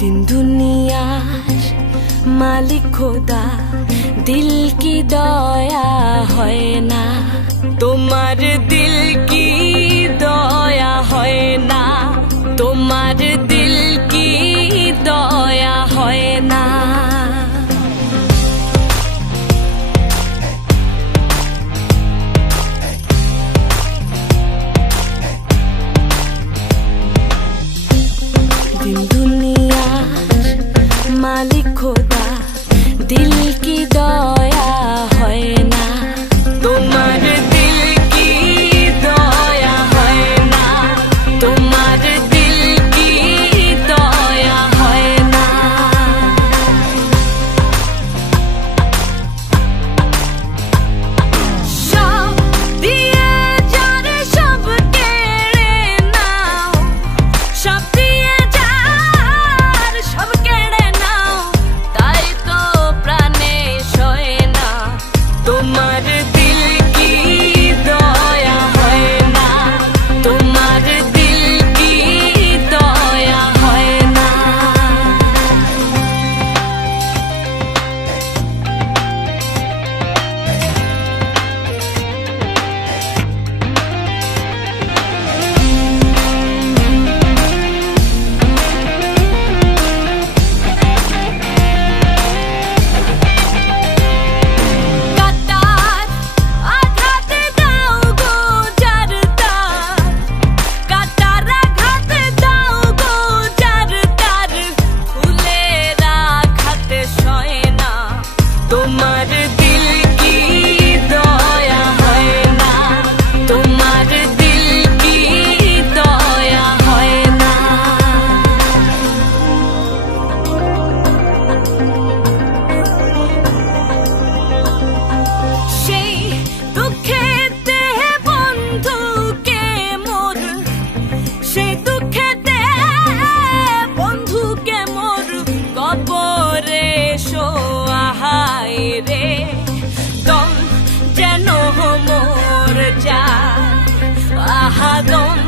दिन दुनियार मालिक खोदा दिल की दया है ना তোমার दिल की दया है ना তোমার दिल की दया है ना दिन दुनियार मालिक खोदा दिल की दया है ना তোমার दिल की दया है ना তোমার दिल की दया है ना सब दिए जारे सब केड़े नाओ सब दिए जार सब केड़े नाओ ताई तो प्राणे सहे ना তোমার दिल की दया है ना তোমার दिल की दया है ना কাটার আঘাতে দাও গো জারতার কাটার আঘাতে দাও গো জারতার ফুলের আঘাতে সয় না তোমার दिल की दया है ना তোমার दिल की दया है ना সেই দুঃখেতে বন্ধুকে মোর সেই দুঃখেতে বন্ধুকে মোর কবরে শোয়াহায় রে দম যেন মোর যায় আহা দম